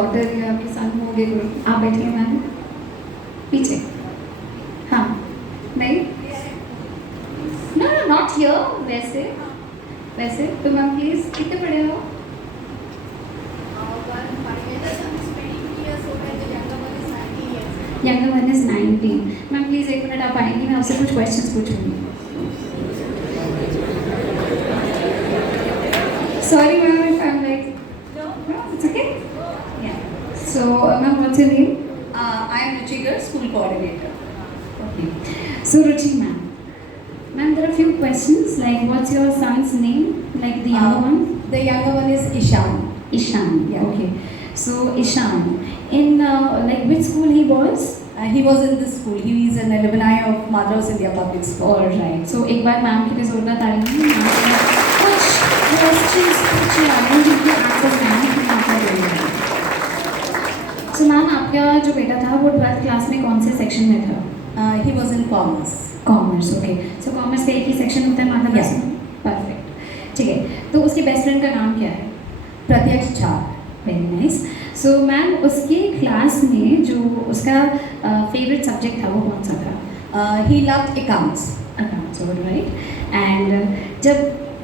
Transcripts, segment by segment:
Order या आपके साथ में हो गए कोई, आप बैठिए मैम पीछे। हाँ नहीं, नो नो नॉट हियर। वैसे वैसे तो मैम प्लीज कितने बड़े हो? Younger one is 19। Ma'am please एक मिनट आप आएंगी, मैं आपसे कुछ क्वेश्चंस पूछूंगी। Sorry ma'am if I am like, no it's okay, yeah. So ma'am, what's your name? I am Ruchika, school coordinator. Okay. So Ruchi ma'am, there are few questions like what's your son's name, like the younger one? The younger one is Ishan. Ishan. Yeah. Okay. So Ishan, in like which school he was? He was in this school. He is an alumni of Madras India Public School. All right. So एक बार ma'am की भी जोरदार तालियां। कुछ questions पूछे आ रहे हैं जिनके आंसर मैम की मात्रा देंगे। So मैम, आपका जो बेटा था वो 12th क्लास में कौन से सेक्शन में था? He was in commerce. Commerce. Okay. So commerce का एक ही सेक्शन होता है माता Yes. परफेक्ट, ठीक है। तो उसके बेस्ट फ्रेंड का नाम क्या है? Pratyaksh Jha. Very nice. So ma'am, उसके क्लास में जो उसका फेवरेट सब्जेक्ट था वो कौन सा था? He loved accounts. Accounts. All right. And जब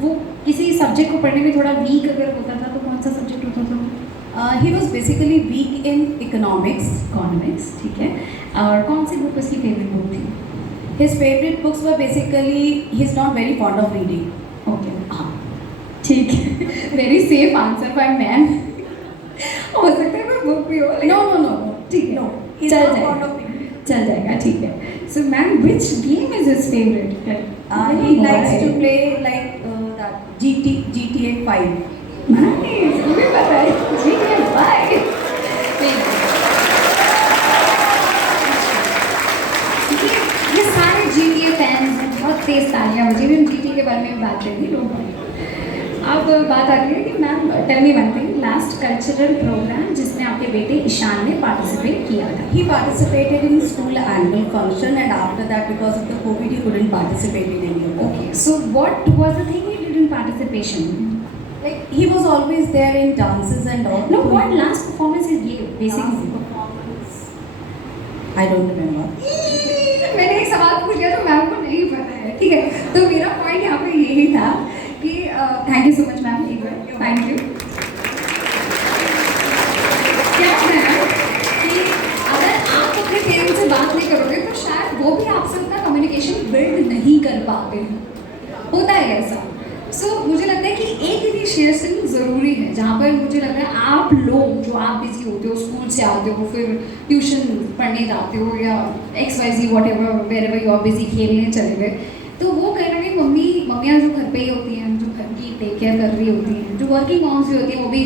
वो किसी सब्जेक्ट को पढ़ने में थोड़ा वीक अगर होता था तो कौन सा सब्जेक्ट होता था? He was basically weak in economics. Economics, ठीक है। और कौन सी बुक उसकी फेवरेट बुक थी? His favorite books were basically, he's not very fond of reading. Okay, हाँ ठीक है। Very safe answer by ma'am. हो सकता है कोई बुक भी हो, No, no, no, no. ठीक है। No. He's चल not जाएगा। fond of reading. चल जाएगा, ठीक है। So ma'am, which game is his favourite? He likes to play like that GTA 5. Nice, मुझे पता है। GTA 5। ये सारे GTA फैंस हैं, बहुत तेज तालियां। मुझे भी GTA के बारे में बात करनी लोग। अब बात आ रही है कि ma'am tell me one thing, last cultural programme जिसमें आपके बेटे ईशान ने पार्टिसिपेट किया था। He participated in school annual function, and after that, because of the COVID, he couldn't participate in any of them. Okay, so what was the thing he did in participation? Like he was always there in dances and all. No, what last performance he gave basically? Performance. I don't remember. मैंने एक सवाल पूछ लिया तो ma'am को नहीं पता है, ठीक है। तो मेरा पॉइंट यहाँ पे यही था कि thank you so much ma'am, एक बार थैंक यू। क्या है कि अगर आप अपने पेरेंट्स से बात नहीं करोगे तो शायद वो भी आपसे उतना कम्युनिकेशन बिल्ड नहीं कर पाते हैं, होता है ऐसा। सो मुझे लगता है कि एक इनिशिएशन ज़रूरी है, जहाँ पर मुझे लग रहा है आप लोग जो आप बिजी होते हो, स्कूल से आते हो, फिर ट्यूशन पढ़ने जाते हो या XYZ whatever wherever you are busy, खेलने चले गए, तो वो कहीं ना कहीं मम्मियाँ जो घर पे ही होती हैं, जो घर की टेक केयर कर रही होती हैं, जो वर्किंग मॉम्स भी होती हैं, वो भी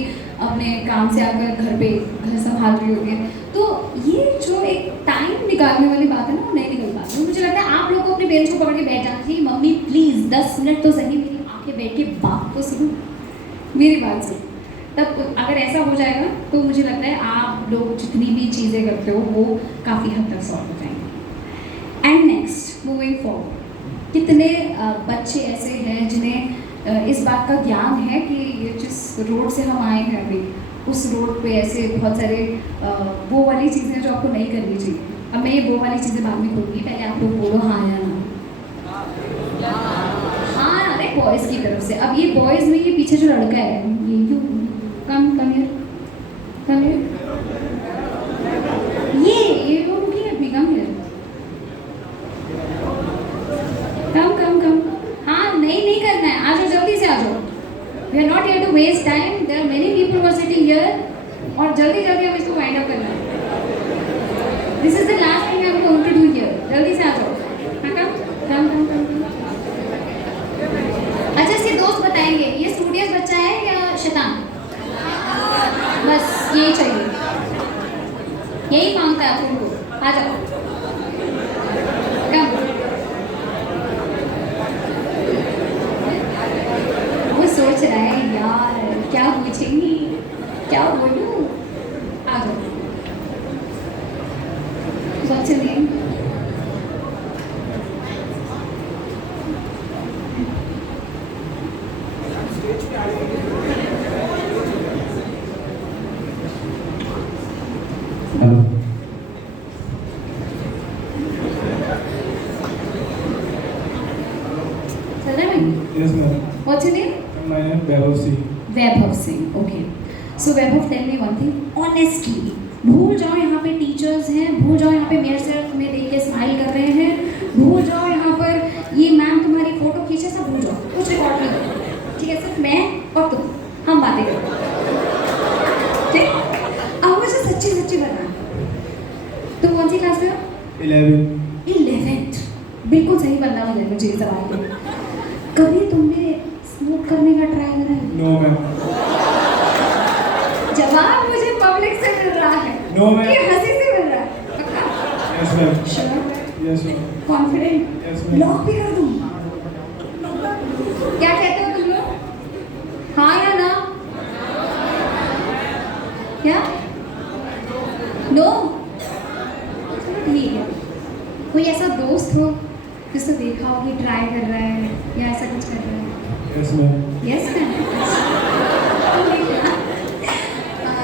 अपने काम से आकर घर संभाल रही होती हैं। तो ये जो एक टाइम निकालने वाली बात है ना, वो नहीं निकल पाती। तो मुझे लगता है आप लोग को अपने पेरेंट्स को पकड़ के बैठ जाना चाहिए, मम्मी प्लीज़ 10 मिनट तो सही मेरी आके बैठ के बात तो सुनो, मेरी बात सुनो। तब अगर ऐसा हो जाएगा तो मुझे लगता है आप लोग जितनी भी चीज़ें करते हो वो काफ़ी हद तक सॉल्व हो जाएंगे। एंड नेक्स्ट मूविंग फॉरवर्ड, कितने बच्चे ऐसे हैं जिन्हें इस बात का ज्ञान है कि ये जिस रोड से हम आए हैं अभी, उस रोड पे ऐसे बहुत सारे वो वाली चीज़ें जो आपको नहीं करनी चाहिए। अब मैं ये वो वाली चीज़ें बाद में कहूँगी, पहले आप लोग बोलो हाँ या ना। हाँ, अरे बॉयज़ की तरफ से। अब ये बॉयज़ में ये पीछे जो लड़का है, ये क्यों कम हियर, ये वो रुकी है, कम हियर, कम। हाँ, नहीं करना है, आ जाओ, जल्दी से आ जाओ। We are not here to waste time, there are many people who are sitting here, और जल्दी हम इसको वाइंड अप करना है। This is the last thing I am going to do here, जल्दी से आ जाओ। हाँ, कम। अच्छा, इसके दोस्त बताएंगे ये स्टूडियस बच्चा है या शैतान? बस यही चाहिए, यही मांगता है आप उनको। आ जाओ, कम। वो सोच रहा है यार क्या पूछेंगी, क्या बोलूं। आ जाओ, what's your name? हेलो चल रहा है भाई? Yes ma'am What's your name? My name Vaibhav Singh Vaibhav Singh, okay. So Vaibhav, tell me one thing honestly, भूल जाओ यहाँ पे टीचर्स हैं, भूल जाओ यहाँ पे मेरे सर तुम्हें देख के स्माइल कर रहे हैं, भूल जाओ यहाँ पर ये मैम तुम्हारी फोटो खींचे, सब भूल जाओ, कुछ रिकॉर्ड नहीं करो, ठीक है? सिर्फ मैं और तुम, हम बातें करें, ठीक? अब मुझे सच्ची सच्ची बताना, तुम कौन सी क्लास में हो? 11th। बिल्कुल सही बंदा मिला मुझे ये सवाल। कभी तुमने स्मोक करने का ट्राई करा है? नो मैम जवाब मुझे पब्लिक से मिल रहा है, No, ma'am. ये हंसी से मिल रहा है, पक्का? Yes ma'am sure? Yes ma'am confident? Yes, ma'am. Lock भी कर दूं? क्या कहते हो तुम लोग? हाँ या ना? क्या? नो? चलो ठीक है। कोई ऐसा दोस्त हो जिसको देखा हो कि ट्राई कर रहा है या ऐसा कुछ कर रहा है? Yes ma'am yes ma'am.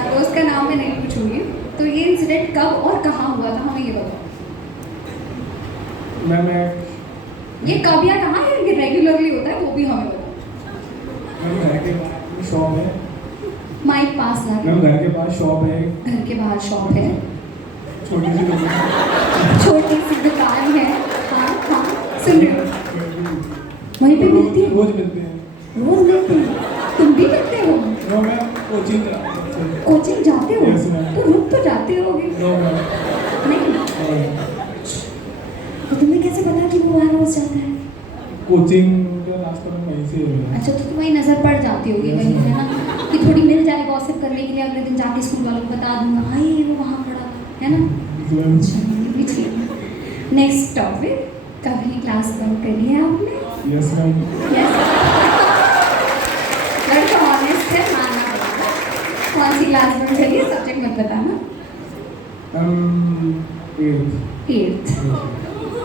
दोस्त का नाम मैं नहीं पूछूंगी। तो ये इंसिडेंट कब और कहाँ हुआ था, हमें ये बताओ। मैम मैं ये कब या कहाँ ये रेगुलरली होता है वो भी हमें बताओ। मैम घर के बाहर शॉप है माइक पास ला मैम घर के पास शॉप है घर के बाहर शॉप है, छोटी सी दुकान छोटी सी दुकान है, हाँ हाँ सुन रहे हो, वहीं पे मिलती है, रोज मिलते हैं रोज मिलती है, तुम भी मिलते हो? नो मैम कोचिंग कोचिंग जाते हो? Yes, ma'am. तो रुक तो जाते होगे? नो मैम नहीं, तो तुम्हें कैसे पता कि वो वहाँ रोज जाता है? कोचिंग का रास्ता में वहीं से है अच्छा, तो तुम्हारी नज़र पड़ जाती होगी वहीं, है ना, कि थोड़ी मिल जाए गॉसिप करने के लिए, अगले दिन जाके स्कूल वालों को बता दूंगा, भाई वो वहाँ खड़ा था, है ना? नेक्स्ट टॉपिक, कभी क्लास बंक करी है आपने? Yes ma'am yes. लड़का ऑनेस्ट है, मानना पड़ेगा। कौन सी क्लास बंक करी है, सब्जेक्ट मत बताना। Eighth 8th,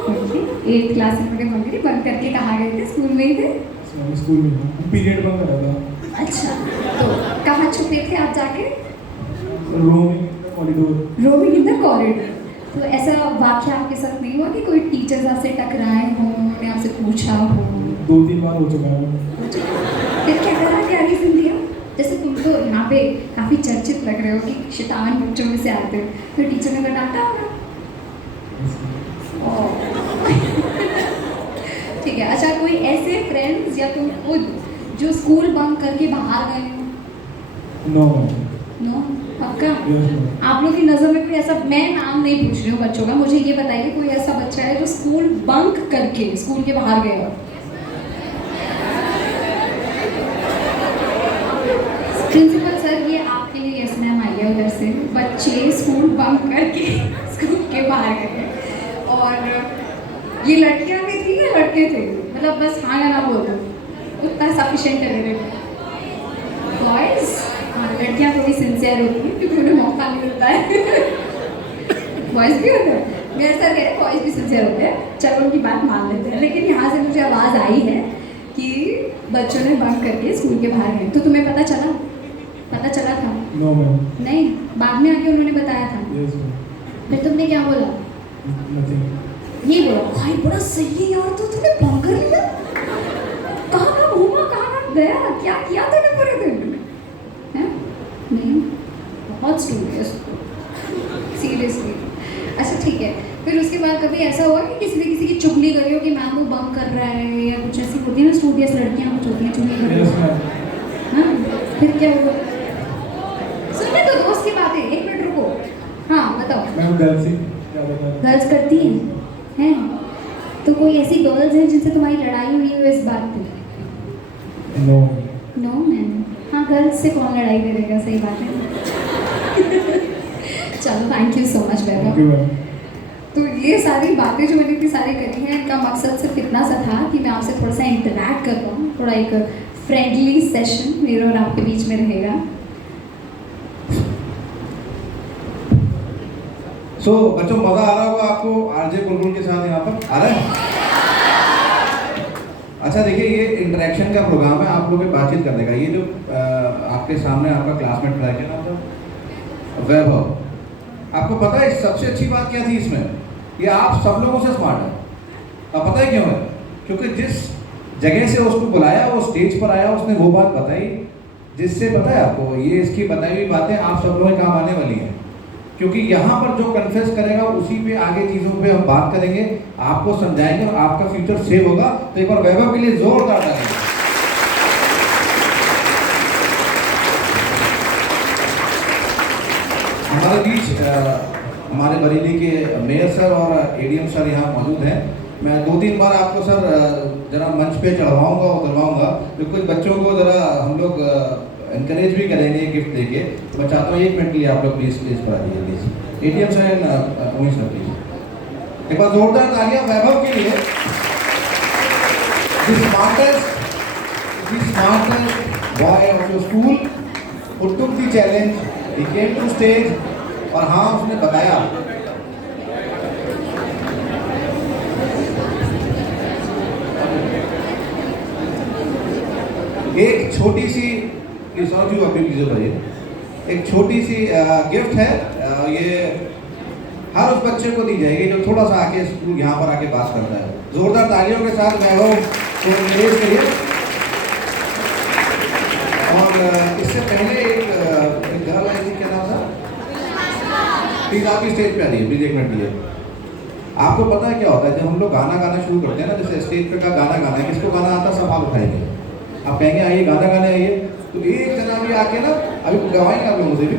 okay. 8th class में बंक करी, बंक करके कहाँ गए थे? स्कूल में ही थे? स्कूल में पीरियड बंद करा था अच्छा, तो कहाँ छुपे थे आप जाके? Roaming corridor roaming in the corridor. तो ऐसा वाक्य आपके साथ नहीं हुआ कि कोई टीचर आपसे टकराए हों, उन्होंने आपसे पूछा हो? 2-3 बार हो चुका है फिर क्या करा, क्या रीजन दिया? जैसे तुम तो यहाँ पे काफ़ी चर्चित लग रहे हो कि शैतान बच्चों में से आते हो, तो टीचर ने तो डांटा होगा। ठीक है, अच्छा कोई ऐसे फ्रेंड्स या तुम खुद जो स्कूल बंक करके बाहर गए हो? No no? पक्का? यस मैम आप लोग की नज़र में कोई ऐसा, मैं नाम नहीं पूछ रही हूँ बच्चों का, मुझे ये बताइए कोई ऐसा बच्चा है जो स्कूल बंक करके स्कूल के बाहर गया हो? प्रिंसिपल सर, ये आपके लिए यस मैम आई है उधर से, बच्चे स्कूल बंक करके स्कूल के बाहर गए, और ये लड़कियां भी थी या लड़के थे? मतलब बस हाँ या ना बोल दो, उतना सफिशिएंट है मेरे लिए। बॉयज़, हाँ लड़कियां थोड़ी सिंसियर होती हैं क्योंकि उन्हें मौका नहीं मिलता है। बॉयज़ भी होते हैं, मेरे सर कह रहे बॉयज़ भी सिंसियर होते हैं, चलो उनकी बात मान लेते हैं, लेकिन यहाँ से मुझे आवाज़ आई है कि बच्चों ने बंक करके स्कूल के बाहर गए, तो तुम्हें पता चला था? नो मैम नहीं, बाद में आके उन्होंने बताया था? यस मैम फिर तुमने क्या बोला? नथिंग ये बोला, भाई बड़ा सही है यार, तो तुमने बंक कर लिया, कहाँ घूमा, कहाँ गया, क्या किया तूने पूरे दिन में? हैं? नहीं, बहुत स्टूडियस, सीरियसली। अच्छा ठीक है, फिर उसके बाद कभी ऐसा हुआ कि किसी ने किसी की चुगली करी हो कि मैम वो बंक कर रहा है, या कुछ ऐसी होती है ना स्टूडियस लड़कियाँ कुछ होती हैं चुगली कर रही यस हैं? मैम हाँ, फिर क्या हुआ? सुनने तो दोस्त की बात है, 1 मिनट रुको। हाँ बताओ। मैम गर्ल्स ही क्या बता गर्ल्स करती हैं? तो कोई ऐसी गर्ल्स हैं जिनसे तुम्हारी लड़ाई हुई हो इस बात पे? नो नो मैम, हाँ गर्ल्स से कौन लड़ाई करेगा, सही बात है। चलो thank you so much thank Vaibhav. You ma'am तो ये सारी बातें जो मैंने इतनी सारी करी हैं, इनका मकसद सिर्फ इतना सा था कि मैं आपसे थोड़ा सा इंटरैक्ट कर पाऊँ, थोड़ा एक फ्रेंडली सेशन मेरे और आपके बीच में रहेगा। सो बच्चों मजा आ रहा होगा आपको आरजे बुलबुल के साथ यहाँ पर आ रहा है? अच्छा देखिए, ये इंटरेक्शन का प्रोग्राम है, आप लोग के बातचीत करने का। ये जो आपके सामने आपका क्लासमेट खड़ा है, क्या नाम था? वैभव। आपको पता है सबसे अच्छी बात क्या थी इसमें? ये आप सब लोगों से स्मार्ट है। अब पता है क्यों है? क्योंकि जिस जगह से उसको बुलाया वो स्टेज पर आया, उसने वो बात बताई जिससे पता है आपको ये इसकी बताई हुई बातें आप सब लोगों के काम आने वाली हैं। क्योंकि यहाँ पर जो कन्फेस करेगा उसी पे आगे चीज़ों पे हम बात करेंगे, आपको समझाएंगे और आपका फ्यूचर सेव होगा। तो एक बार वैभव के लिए जोरदार तालियां। हमारे बीच हमारे बरेली के मेयर सर और एडीएम सर यहाँ मौजूद हैं। मैं 2-3 बार आपको सर ज़रा मंच पे चढ़वाऊँगा उतरवाऊँगा, तो कुछ बच्चों को ज़रा हम लोग इनकरेज भी करेंगे गिफ्ट देके। तो मैं चाहता हूँ 1 मिनट के लिए आप लोग प्लीज़ पर आइए please. ADM sir and commissioner please एक बार जोरदार तालियां वैभव के लिए। The smartest boy of your school who took the challenge, he came to stage और हाँ उसने बताया। एक छोटी सी एक छोटी सी गिफ्ट है, ये हर उस बच्चे को दी जाएगी जो थोड़ा सा आके स्कूल यहाँ पर आके बात करता है। जोरदार तालियों के साथ वैभव को निवेश करिए। और इससे पहले एक गर्ल आई थी, क्या नाम था? प्लीज आप स्टेज पे आ रही प्लीज 1 मिनट लिए। आपको पता है क्या होता है जब हम लोग गाना गाना शुरू करते हैं ना, जैसे स्टेज पे का गाना गाना है, किसको गाना आता है सब हाथ उठाएंगे, आप कहेंगे आइए गाना गाने आइए, तो एक जना भी आके ना अभी गवाएंगे आप लोगों से भी,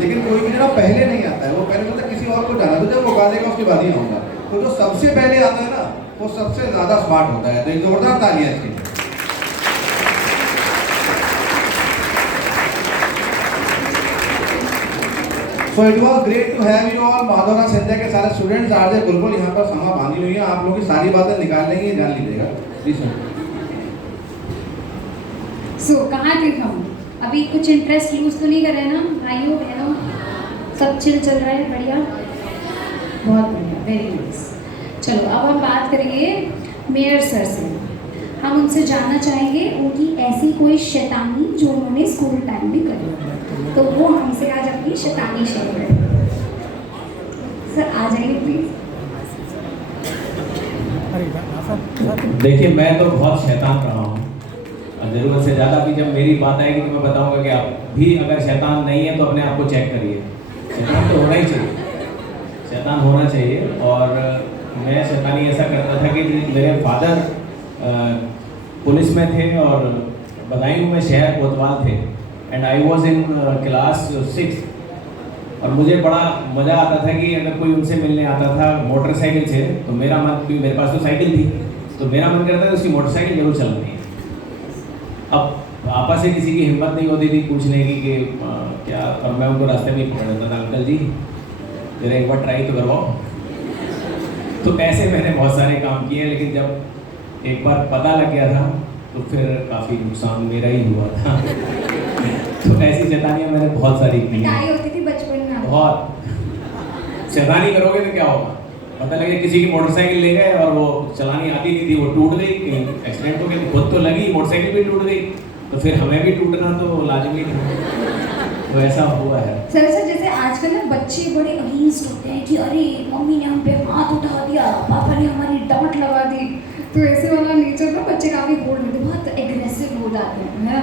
लेकिन कोई भी जना पहले नहीं आता है, वो पहले बोलता है किसी और को जाना, तो जब वो गा देगा उसके बाद ही आऊँगा। तो जो सबसे पहले आता है ना वो सबसे ज़्यादा स्मार्ट होता है। तो एक जोरदार तालियां इसके लिए। So it was great to have you all। माधवरा संध्या के सारे स्टूडेंट्स आरजे बुलबुल यहाँ पर समा बांधी हुई है, आप लोगों की सारी बातें निकाल लेंगे, जान लीजिएगा प्लीज। सो कहाँ थे हम? अभी कुछ इंटरेस्ट लूज तो नहीं कर रहे ना भाइयों बहनों? सब चिल चल रहा है? बढ़िया, बहुत बढ़िया, वेरी नाइस। चलो अब हम बात करेंगे मेयर सर से। हम उनसे जानना चाहेंगे उनकी ऐसी कोई शैतानी जो उन्होंने स्कूल टाइम में करी, तो वो हमसे आज अपनी शैतानी शेयर करें। सर आ जाइए प्लीज। देखिए मैं तो बहुत शैतान रहा हूँ, ज़रूरत से ज़्यादा भी। जब मेरी बात आएगी तो मैं बताऊँगा कि आप भी अगर शैतान नहीं है तो अपने आप को चेक करिए। शैतान तो होना ही चाहिए, शैतान होना चाहिए। और मैं शैतानी ऐसा करता था कि मेरे फादर पुलिस में थे और बदायूं में शहर कोतवाल थे, and I was in class 6। और मुझे बड़ा मज़ा आता था कि अगर कोई उनसे मिलने आता था मोटरसाइकिल से, तो मेरा मन भी, मेरे पास तो साइकिल थी, तो मेरा मन करता था उसकी मोटरसाइकिल जरूर चलानी है। अब पापा से किसी की हिम्मत नहीं होती थी पूछने की कि क्या, और मैं उनको रास्ते में पकड़ देता था, अंकल जी जरा एक बार ट्राई तो करवाओ। तो ऐसे मैंने बहुत सारे काम किए, लेकिन जब एक बार पता लग गया था तो फिर काफ़ी नुकसान मेरा ही हुआ था। तो ऐसी शैतानियाँ मैंने बहुत सारी की हैं। होती थी बचपन में बहुत शैतानी करोगे तो क्या होगा, पता लगे किसी की मोटरसाइकिल ले गए और वो चलानी आती नहीं थी, वो टूट गई, एक्सीडेंट हो गया, खुद तो लगी, मोटरसाइकिल भी टूट गई, तो फिर हमें भी टूटना तो लाजमी था। तो ऐसा हुआ है सर। जैसे आजकल ना बच्चे बड़े अगेंस्ट होते हैं कि अरे मम्मी ने हम पे हाथ उठा दिया, पापा ने हमारी डांट लगा दी, तो ऐसे वाला नेचर ना बच्चे काफ़ी बोल देते, बहुत एग्रेसिव हो जाते हैं, है ना?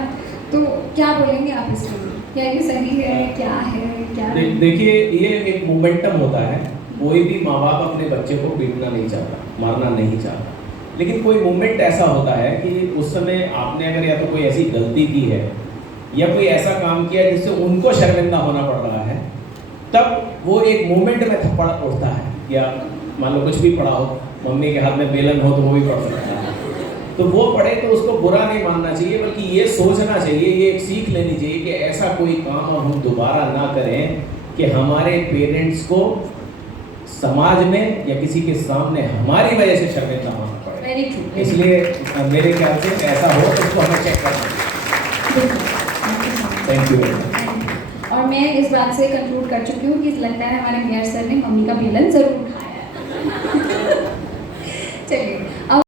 तो क्या बोलेंगे आप इसके लिए? क्या ये सही है, क्या है, क्या नहीं? देखिए ये एक मोमेंटम होता है। कोई भी माँ बाप अपने बच्चे को पीटना नहीं चाहता, मारना नहीं चाहता, लेकिन कोई मोमेंट ऐसा होता है कि उस समय आपने अगर या तो कोई ऐसी गलती की है या कोई ऐसा काम किया जिससे उनको शर्मिंदा होना पड़ रहा है, तब वो एक मोमेंट में थप्पड़ उठता है। या मान लो कुछ भी पड़ा हो, मम्मी के हाथ में बेलन हो तो वो भी पड़ सकता है, तो वो पढ़े तो उसको बुरा नहीं मानना चाहिए, बल्कि ये सोचना चाहिए, ये एक सीख लेनी चाहिए कि ऐसा कोई काम हम दोबारा ना करें कि हमारे पेरेंट्स को समाज में या किसी के सामने हमारी वजह से शर्मिंदा होना पड़े। इसलिए मेरे ख्याल से ऐसा हो तो उसको हमें चेक करना चाहिए। Thank you. और मैं इस बात से कंक्लूड कर चुकी हूँ कि लगता है हमारे मेयर सर ने मम्मी का बेलन जरूर उठाया है।